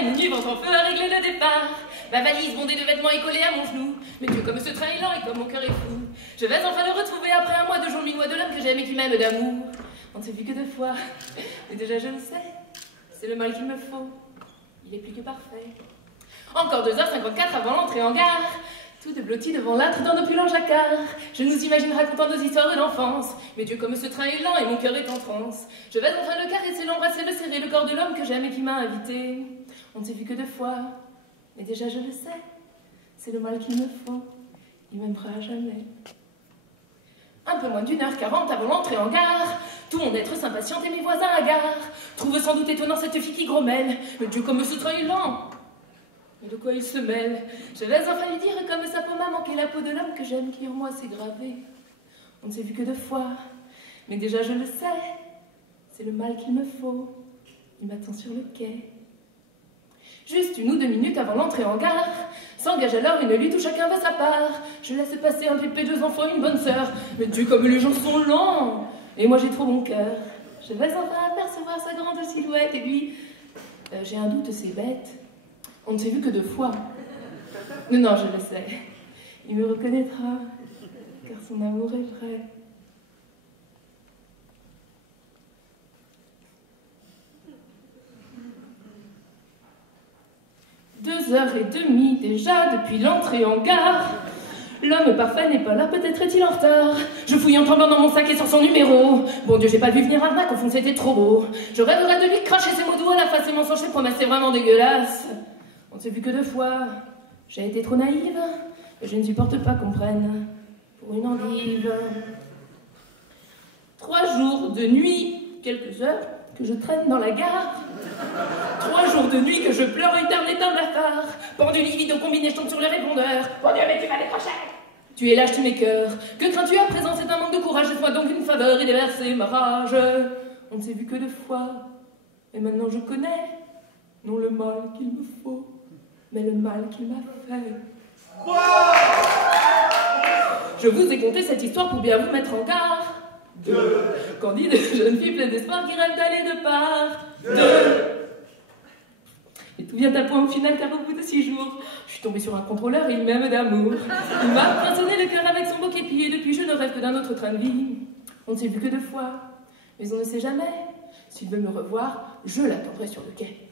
une nuit vent en feu à régler le départ. Ma valise bondée de vêtements est collée à mon genou. Mais Dieu, comme ce train est lent et comme mon cœur est fou, je vais enfin le retrouver après un mois de jour minois de l'homme que j'aime et qui m'aime d'amour. On ne s'est vu que 2 fois, et déjà je le sais, c'est le mal qu'il me faut. Il est plus que parfait. Encore 2h54 avant l'entrée en gare. Tout de blotti devant l'âtre d'un opulent jacquard. Je nous imagine racontant nos histoires d'enfance. Mais Dieu, comme ce train est lent et mon cœur est en transe. Je vais enfin le caresser, l'embrasser, le serrer, le corps de l'homme que j'aime et qui m'a invité. On ne s'est vu que 2 fois, mais déjà je le sais, c'est le mal qu'il me faut. Il m'aimera à jamais. Un peu moins d'1h40 avant l'entrée en gare. Tout mon être s'impatiente et mes voisins hagards trouvent sans doute étonnant cette fille qui grommelle. Mais Dieu, comme ce train est lent. Mais de quoi il se mêle? Je vais enfin lui dire comme sa peau m'a manqué la peau de l'homme que j'aime qui en moi s'est gravé. On ne s'est vu que 2 fois, mais déjà je le sais, c'est le mal qu'il me faut. Il m'attend sur le quai. Juste 1 ou 2 minutes avant l'entrée en gare, s'engage alors une lutte où chacun va sa part. Je laisse passer un pépé, 2 enfants, une bonne sœur. Mais Dieu, comme les gens sont lents, et moi j'ai trop bon cœur. Je vais enfin apercevoir sa grande silhouette, et lui, j'ai un doute, c'est bête. On ne s'est vu que 2 fois. Non, je le sais. Il me reconnaîtra, car son amour est vrai. Deux heures et demie déjà depuis l'entrée en gare. L'homme parfait n'est pas là, peut-être est-il en retard. Je fouille en tremblant dans mon sac et sur son numéro. Bon Dieu, j'ai pas vu venir arnaque, au fond c'était trop beau. Je rêverais de lui cracher ses mots doux à la face et mensonges, ses promesses, c'est vraiment dégueulasse. On ne s'est vu que 2 fois. J'ai été trop naïve, et je ne supporte pas qu'on prenne pour une endive. 3 jours de nuit, quelques heures que je traîne dans la gare. 3 jours de nuit que je pleure éternel d'un blafard. Pendu livide au combiné, je tombe sur le répondeur. Bon Dieu, mais tu vas décrocher. Tu es lâche, tu m'écœures. Que crains-tu à présent? C'est un manque de courage. Fais-moi donc une faveur et déverser ma rage. On ne s'est vu que 2 fois. Et maintenant je connais, non le mal qu'il me faut, mais le mal qu'il m'a fait. Je vous ai conté cette histoire pour bien vous mettre en garde. Candide, jeune fille pleine d'espoir qui rêve d'aller de part. Et tout vient à point au final car au bout de 6 jours, je suis tombée sur un contrôleur et il m'aime d'amour. Il m'a poinçonné le cœur avec son beau képi et depuis je ne rêve que d'un autre train de vie. On ne s'est vu que 2 fois, mais on ne sait jamais. S'il veut me revoir, je l'attendrai sur le quai.